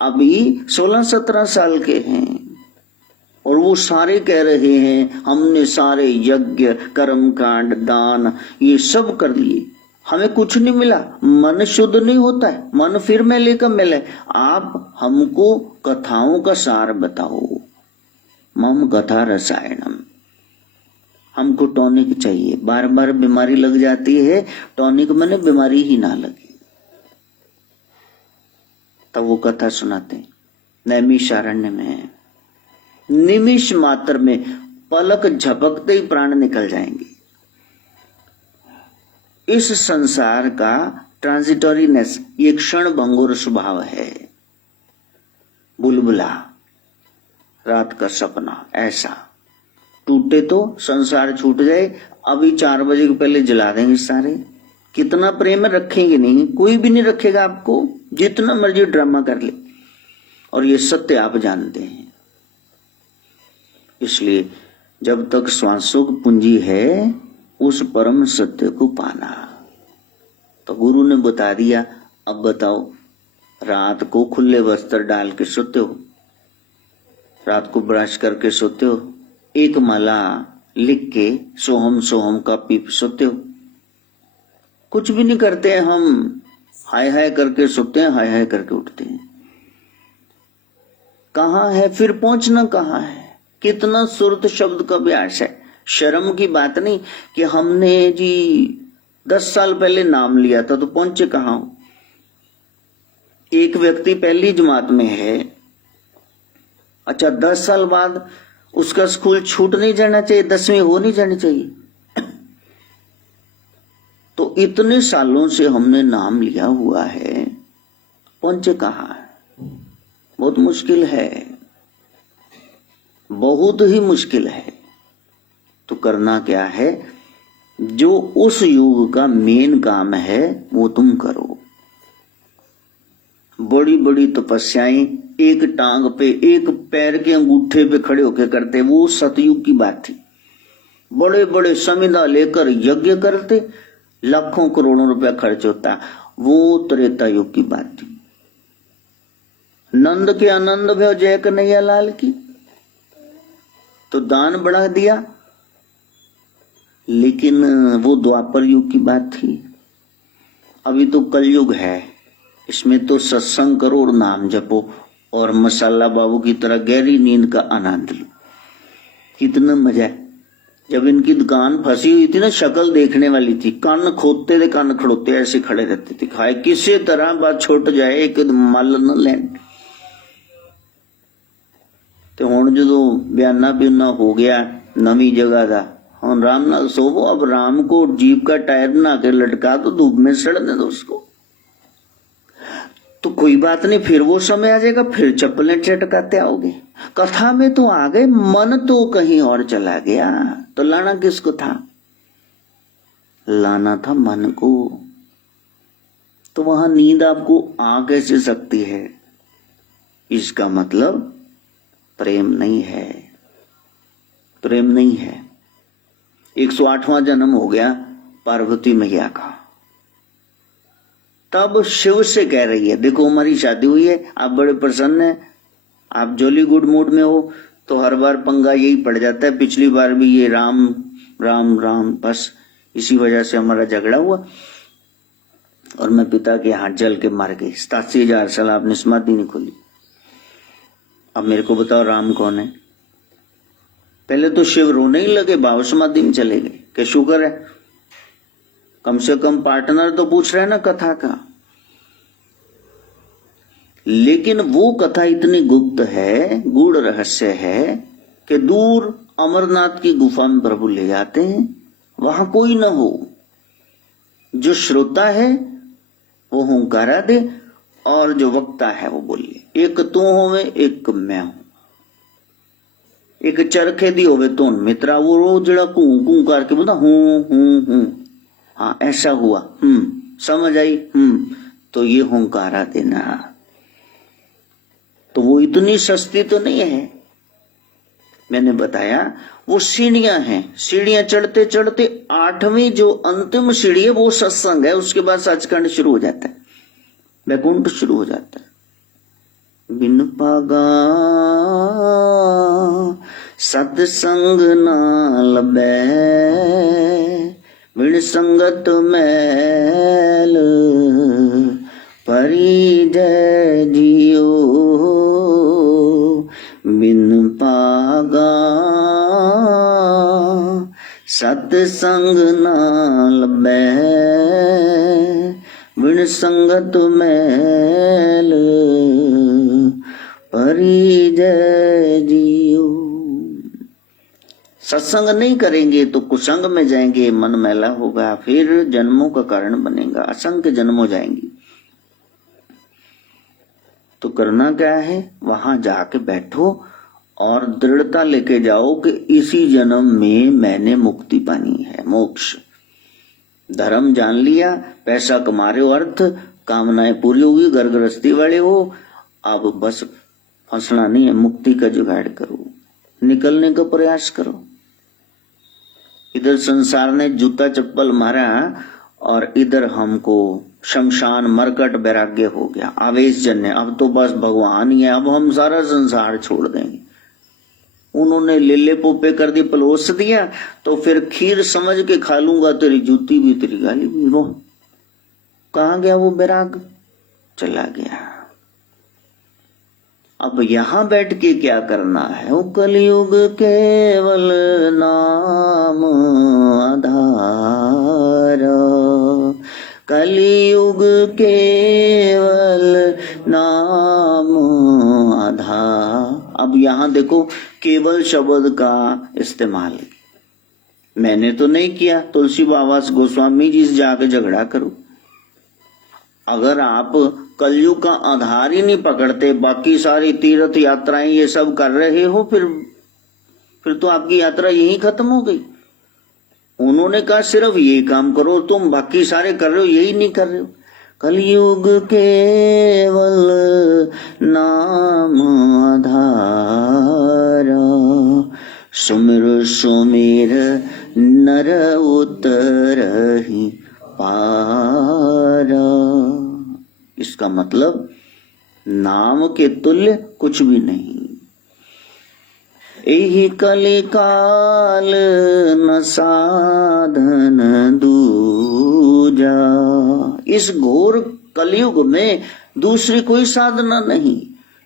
अभी 16-17 साल के हैं, और वो सारे कह रहे हैं हमने सारे यज्ञ कर्म कांड दान ये सब कर लिए, हमें कुछ नहीं मिला। मन शुद्ध नहीं होता है, मन फिर मैले का मिले। आप हमको कथाओं का सार बताओ। मम कथा रसायनम, हमको टॉनिक चाहिए। बार बार बीमारी लग जाती है, टॉनिक मैंने बीमारी ही ना लगे, तब वो कथा सुनाते। नैमिषारण्य में निमिष मात्र में पलक झपकते ही प्राण निकल जाएंगे। इस संसार का ट्रांजिटोरीनेस, ये क्षण भंगुर स्वभाव है। बुलबुला, रात का सपना, ऐसा टूटे तो संसार छूट जाए, अभी 4 बजे के पहले जला देंगे सारे। कितना प्रेम रखेंगे नहीं, कोई भी नहीं रखेगा आपको, जितना मर्जी ड्रामा कर ले। और ये सत्य आप जानते हैं। इसलिए जब तक श्वासों की पूंजी है, उस परम सत्य को पाना। तो गुरु ने बता दिया। अब बताओ, रात को खुले वस्त्र डाल के सोते हो, रात को ब्रश करके सोते हो, एक माला लिख के सोहम सोहम का पीप सोते हो, कुछ भी नहीं करते हैं हम, हाय हाय करके सोते हैं, हाय हाय करके उठते हैं। कहाँ है फिर पहुंचना, कहाँ है? कितना सुरत शब्द का अभ्यास है। शर्म की बात नहीं कि हमने जी 10 साल पहले नाम लिया था, तो पहुंचे कहाँ हो। एक व्यक्ति पहली जमात में है, अच्छा 10 साल बाद उसका स्कूल छूट नहीं जाना चाहिए, 10वीं हो नहीं जानी चाहिए। तो इतने सालों से हमने नाम लिया हुआ है, पहुंचे कहाँ? बहुत मुश्किल है, बहुत ही मुश्किल है। तो करना क्या है? जो उस युग का मेन काम है वो तुम करो। बड़ी बड़ी तपस्याएं एक टांग पे, एक पैर के अंगूठे पे खड़े होकर करते, वो सतयुग की बात थी। बड़े बड़े समिधा लेकर यज्ञ करते, लाखों करोड़ों रुपया खर्च होता, वो त्रेता युग की बात थी। नंद के आनंद में जय कन्हैया लाल की, तो दान बढ़ा दिया, लेकिन वो द्वापर युग की बात थी। अभी तो कलयुग है, इसमें तो सत्संग करो और नाम जपो और मसाला बाबू की तरह गहरी नींद का आनंद लो। कितना मजा है। जब इनकी दुकान फंसी हुई थी ना, शक्ल देखने वाली थी, कान खोदते थे, कान खड़ोते ऐसे खड़े रहते थे, खाए किसी तरह बात छुट जाए, एक मल न लैन। तो हुण जो बयाना ब्यूना हो गया नवी जगह का, हम राम नाल सोवो। अब राम को जीप का टायर बना के लटका दो, धूप में सड़ने दो उसको, तो कोई बात नहीं, फिर वो समय आ जाएगा, फिर चप्पलें चटकाते आओगे। कथा में तो आ गए, मन तो कहीं और चला गया, तो लाना किसको था? लाना था मन को। तो वहां नींद आपको आ कैसे सकती है? इसका मतलब प्रेम नहीं है, प्रेम नहीं है। 108वां जन्म हो गया पार्वती मैया का। तब शिव से कह रही है, देखो हमारी शादी हुई है, आप बड़े प्रसन्न हैं, आप जॉली गुड मूड में हो, तो हर बार पंगा यही पड़ जाता है। पिछली बार भी ये राम राम राम, बस इसी वजह से हमारा झगड़ा हुआ और मैं पिता के हाथ जल के मर गई। 87,000 साल आपने समाधि नहीं खोली। अब मेरे को बताओ राम कौन है? पहले तो शिव रोने ही लगे, भाव समाधि में चले गए कि शुक्र है कम से कम पार्टनर तो पूछ रहे हैं ना कथा का। लेकिन वो कथा इतनी गुप्त है, गूढ़ रहस्य है कि दूर अमरनाथ की गुफा में प्रभु ले जाते हैं, वहां कोई ना हो, जो श्रोता है वो हुंकारा दे और जो वक्ता है वो बोले, एक तू होवे एक मैं हूं, एक चरखे दी होवे तो मित्रा, वो रोज जड़ा कू कू करके बोलता हूं, हाँ ऐसा हुआ, समझ आई, तो ये हुंकारा देना। तो वो इतनी सस्ती तो नहीं है। मैंने बताया वो सीढ़ियां हैं, सीढ़ियां चढ़ते चढ़ते 8वीं जो अंतिम सीढ़ी है वो सत्संग है, उसके बाद सचखंड शुरू हो जाता है, वैकुंठ शुरू हो जाता है। बिन पागा सत्संग ना लबे, बिन संगत मैल परिजय जियो, बिन पागा सत्संग ना लबे, बिन संगत मैल परिजय जियो। सत्संग नहीं करेंगे तो कुसंग में जाएंगे, मन मैला होगा, फिर जन्मों का कारण बनेगा, असंख्य जन्म हो जाएंगे। तो करना क्या है? वहां जाके बैठो और दृढ़ता लेके जाओ कि इसी जन्म में मैंने मुक्ति पानी है, मोक्ष। धर्म जान लिया, पैसा कमा रहे हो, अर्थ कामनाएं पूरी होगी, घर गृहस्थी वाले हो, अब बस फंसना नहीं है, मुक्ति का जुगाड़ करो, निकलने का प्रयास करो। इधर संसार ने जूता चप्पल मारा और इधर हमको शमशान मरकट वैराग्य हो गया, आवेश जन्य, अब तो बस भगवान ही है, अब हम सारा संसार छोड़ देंगे। उन्होंने लेले पोपे कर दी, पलोस दिया, तो फिर खीर समझ के खा लूंगा, तेरी जूती भी तेरी गाली भी। वो कहाँ गया वो वैराग? चला गया। अब यहां बैठ के क्या करना है? वो कलयुग केवल नाम आधार, कलयुग केवल नाम आधार। अब यहां देखो केवल शब्द का इस्तेमाल मैंने तो नहीं किया, तुलसी बाबा गोस्वामी जी से जाके झगड़ा करो। अगर आप कलयुग का आधार ही नहीं पकड़ते, बाकी सारी तीर्थ यात्राएं ये सब कर रहे हो, फिर तो आपकी यात्रा यहीं खत्म हो गई। उन्होंने कहा सिर्फ ये काम करो, तुम बाकी सारे कर रहे हो, यही नहीं कर रहे हो। कलयुग केवल नाम आधार, सुमिर सुमिर नर उतरहि पार। इसका मतलब नाम के तुल्य कुछ भी नहीं। यही कलिकाल न साधन दूजा, इस घोर कलयुग में दूसरी कोई साधना नहीं।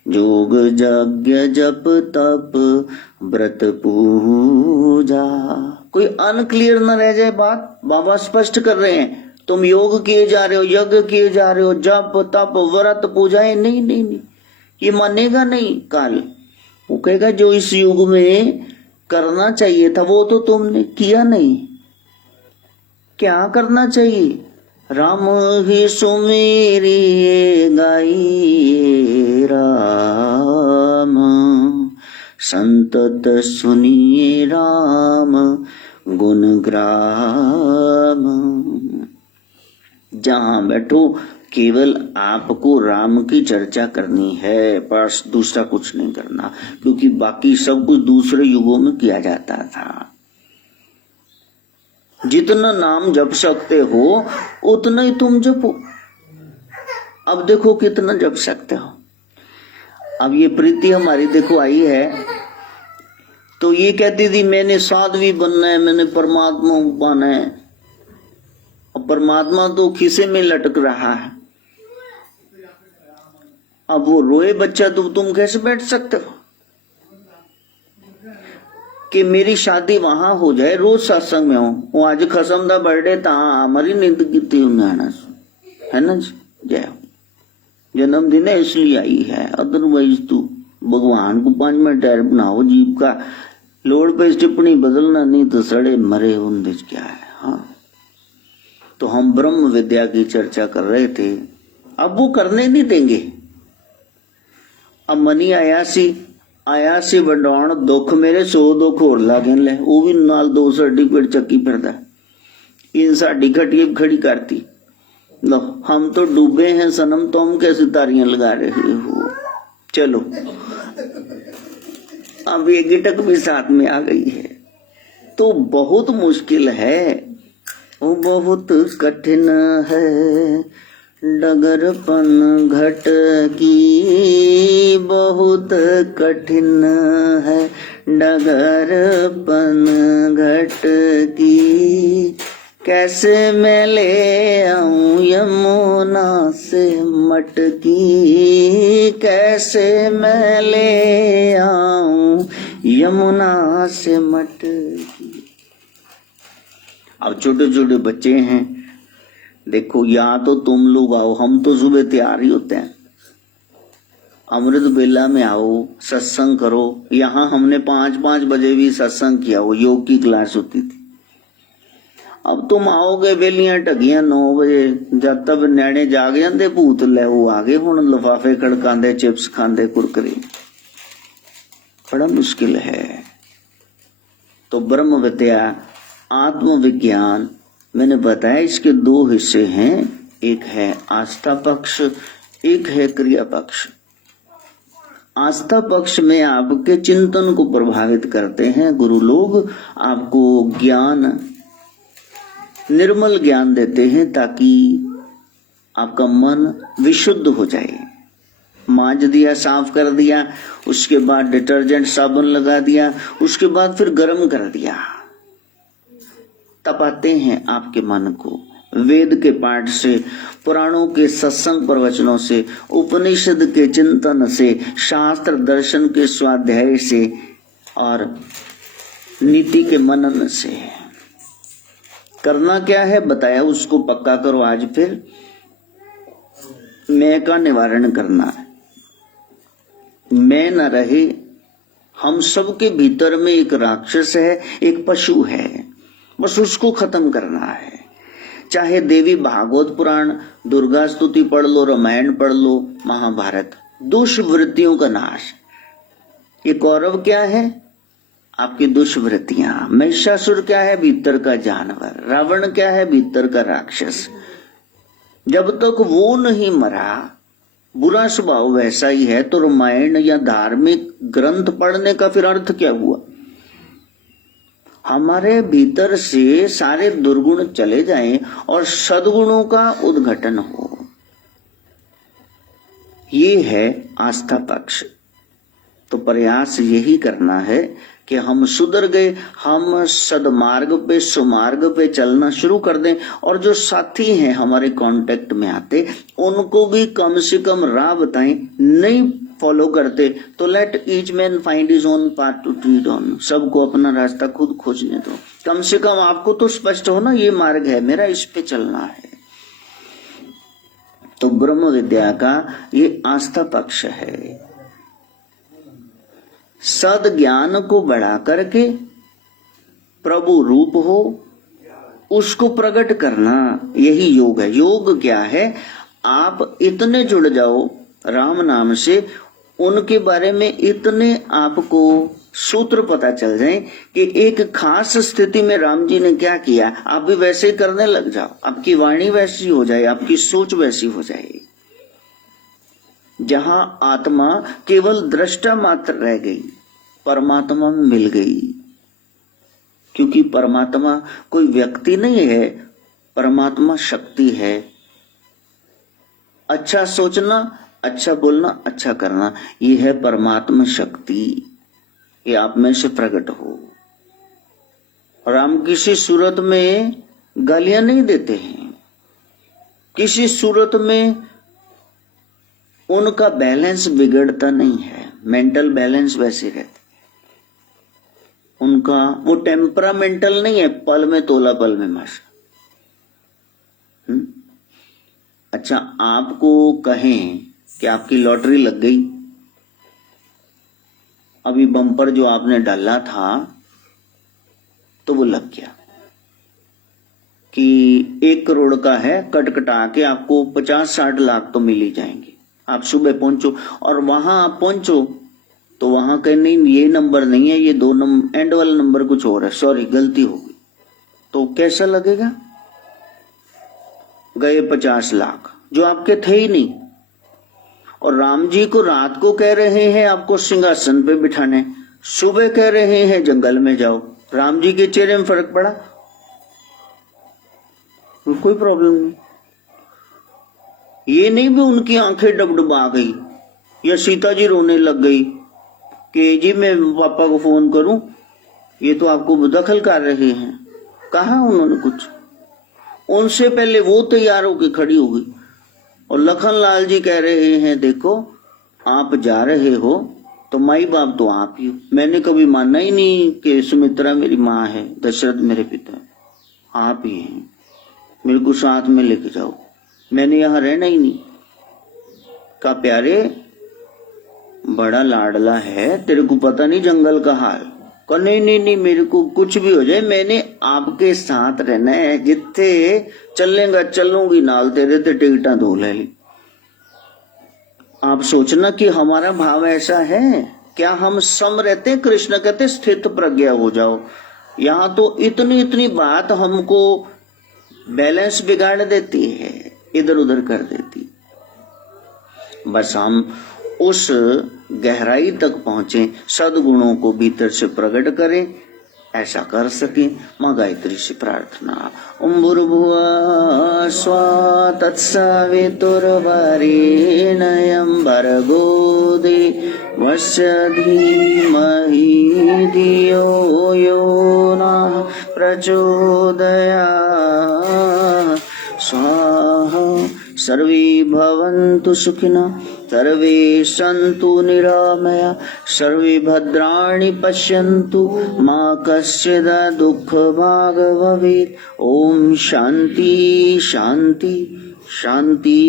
जोग यज्ञ जप तप व्रत पूजा। कोई अनक्लियर न रह जाए बात। बाबा स्पष्ट कर रहे हैं, तुम योग किए जा रहे हो, यज्ञ किए जा रहे हो, जप तप व्रत पूजाएं, नहीं नहीं नहीं, ये मानेगा नहीं काल। वो कहेगा जो इस युग में करना चाहिए था वो तो तुमने किया नहीं। क्या करना चाहिए? राम ही सुमेरी गाइए राम, संतत सुनिए राम गुणग्राम। जहां बैठो केवल आपको राम की चर्चा करनी है, बस दूसरा कुछ नहीं करना, क्योंकि बाकी सब कुछ दूसरे युगों में किया जाता था। जितना नाम जप सकते हो उतना ही तुम जपो। अब देखो कितना जप सकते हो। अब ये प्रीति हमारी देखो आई है, तो ये कहती थी मैंने साध्वी बनना है, मैंने परमात्मा को पाना है। अब परमात्मा तो खीसे में लटक रहा है। अब वो रोए बच्चा तो तुम कैसे बैठ सकते हो कि मेरी शादी वहां हो जाए, रोज सत्संग में हो। वो आज खसम दा बर्थडे था, हमारी नींद की आना है ना जी। जय हो। जन्मदिन है इसलिए आई है, अदरवाइज तू भगवान को 5 मिनट टायर बनाओ जीव का, लोड पे टिप्पणी बदलना, नहीं तो सड़े मरे उन्देश क्या है। हाँ, तो हम ब्रह्म विद्या की चर्चा कर रहे थे, अब वो करने नहीं देंगे। अब मनी आयासी बंडौण दुख मेरे 100 दुख होर लागे ले, वो भी नाल 2 सर्टिफिकेट चक्की फिरदा। इन साडी खटिए खड़ी करती, लो हम तो डूबे हैं सनम, तो हम कैसे तारियां लगा रहे हो। चलो अब ये गिटक भी साथ में आ गई है, तो बहुत मुश्किल है, वो बहुत कठिन है। डगरपन घट की बहुत कठिन है, डगरपन घट की कैसे मैं ले आऊं यमुना से मटकी, कैसे मैं ले आऊं यमुना से मटकी। अब छोटे छोटे बच्चे हैं, देखो या तो तुम लोग आओ, हम तो सुबह तैयार ही होते हैं, अमृत बेला में आओ, सत्संग करो। यहाँ हमने 5-5 बजे भी सत्संग किया, वो योग की क्लास होती थी। अब तुम आओगे बेलियां ढगियां 9 बजे, जब तक न्याणे जाग जाते भूत ले वो आगे हुण लिफाफे खड़कांदे, चिप्स खांदे, कुरकुरे। बड़ा मुश्किल है। तो ब्रह्म विद्या, आत्मविज्ञान, मैंने बताया इसके 2 हिस्से हैं, एक है आस्था पक्ष, एक है क्रिया पक्ष। आस्था पक्ष में आपके चिंतन को प्रभावित करते हैं गुरु लोग, आपको ज्ञान, निर्मल ज्ञान देते हैं ताकि आपका मन विशुद्ध हो जाए। मांज दिया, साफ कर दिया, उसके बाद डिटर्जेंट साबुन लगा दिया, उसके बाद फिर गर्म कर दिया, तपाते हैं आपके मन को वेद के पाठ से, पुराणों के सत्संग प्रवचनों से, उपनिषद के चिंतन से, शास्त्र दर्शन के स्वाध्याय से और नीति के मनन से। करना क्या है बताया, उसको पक्का करो। आज फिर मैं का निवारण करना है, मैं न रहे। हम सबके भीतर में एक राक्षस है, एक पशु है, बस उसको खत्म करना है। चाहे देवी भागवत पुराण, दुर्गा स्तुति पढ़ लो, रामायण पढ़ लो, महाभारत। दुष्वृत्तियों का नाश। ये कौरव क्या है? आपकी दुष्वृत्तियां। महिषासुर क्या है? भीतर का जानवर। रावण क्या है? भीतर का राक्षस। जब तक वो नहीं मरा, बुरा स्वभाव वैसा ही है, तो रामायण या धार्मिक ग्रंथ पढ़ने का फिर अर्थ क्या हुआ? हमारे भीतर से सारे दुर्गुण चले जाएं और सद्गुणों का उद्घाटन हो। ये है आस्था पक्ष। तो प्रयास यही करना है कि हम सुधर गए, हम सदमार्ग पे सुमार्ग पे चलना शुरू कर दें, और जो साथी हैं हमारे कांटेक्ट में आते उनको भी कम से कम राह बताएं। नहीं फॉलो करते तो let each man find his own path to tread on, सबको अपना रास्ता खुद खोजने दो। कम से कम आपको तो स्पष्ट हो ना, ये मार्ग है मेरा, इस पे चलना है। तो ब्रह्म विद्या का ये आस्था पक्ष है। सद ज्ञान को बढ़ा करके प्रभु रूप हो उसको प्रकट करना, यही योग है। योग क्या है? आप इतने जुड़ जाओ राम नाम से, उनके बारे में इतने आपको सूत्र पता चल जाए कि एक खास स्थिति में राम जी ने क्या किया, आप भी वैसे ही करने लग जाओ। आपकी वाणी वैसी हो जाए, आपकी सोच वैसी हो जाए। जहां आत्मा केवल दृष्टा मात्र रह गई, परमात्मा में मिल गई। क्योंकि परमात्मा कोई व्यक्ति नहीं है, परमात्मा शक्ति है। अच्छा सोचना, अच्छा बोलना, अच्छा करना, ये है परमात्मा शक्ति। ये आप में से प्रकट हो। राम किसी सूरत में गालियां नहीं देते हैं, किसी सूरत में उनका बैलेंस बिगड़ता नहीं है, मेंटल बैलेंस वैसे रहता। उनका वो टेम्परामेंटल नहीं है, पल में तोला पल में माशा। अच्छा, आपको कहें कि आपकी लॉटरी लग गई, अभी बम्पर जो आपने डाला था तो वो लग गया कि 1 करोड़ का है, कटकटा के आपको 50-60 लाख तो मिल ही जाएंगे। आप सुबह पहुंचो और वहां आप पहुंचो तो वहां कहीं नहीं, ये नंबर नहीं है, ये 2 नंबर एंड वाला नंबर कुछ और है, सॉरी गलती हो गई। तो कैसा लगेगा? गए 50 लाख जो आपके थे ही नहीं। और राम जी को रात को कह रहे हैं आपको सिंहासन पे बिठाने, सुबह कह रहे हैं जंगल में जाओ। राम जी के चेहरे में फर्क पड़ा? कोई प्रॉब्लम नहीं। ये नहीं भी उनकी आंखें डबडबा गई या सीता जी रोने लग गई कि जी मैं पापा को फोन करूं, ये तो आपको दखल कर रहे हैं। कहा उन्होंने कुछ? उनसे पहले वो तैयार होकर खड़ी हो गई और लखन लाल जी कह रहे हैं देखो आप जा रहे हो तो माई बाप तो आप ही हो। मैंने कभी माना ही नहीं कि सुमित्रा मेरी माँ है, दशरथ मेरे पिता, आप ही हैं, मेरे को साथ में लेके जाओ, मैंने यहां रहना ही नहीं। का प्यारे बड़ा लाडला है, तेरे को पता नहीं जंगल का हाल? का नहीं नहीं नहीं, मेरे को कुछ भी हो जाए मैंने आपके साथ रहना है, जिथे चलेगा चलूंगी नाल तेरे ते टिकटा धो ले ली। आप सोचना कि हमारा भाव ऐसा है क्या? हम सम रहते हैं? कृष्ण कहते स्थित प्रज्ञा हो जाओ। यहाँ तो इतनी इतनी बात हमको बैलेंस बिगाड़ देती है, इधर उधर कर देती। बस हम उस गहराई तक पहुंचे, सद्गुणों को भीतर से प्रकट करें, ऐसा कर सके। मां गायत्री से प्रार्थना। ओम भूर्भुवः स्वः तत्सवितुर्वरेण्यं भर्गो देवस्य धीमहि धियो यो नः प्रचोदयात्। स्वाहा। सर्वे भवन्तु सुखिनः, सर्वे सन्तु निरामया, सर्वे भद्राणि पश्यन्तु, मा कश्चित् दुःखभाग् भवेत्। ओम शांति शांति शांति।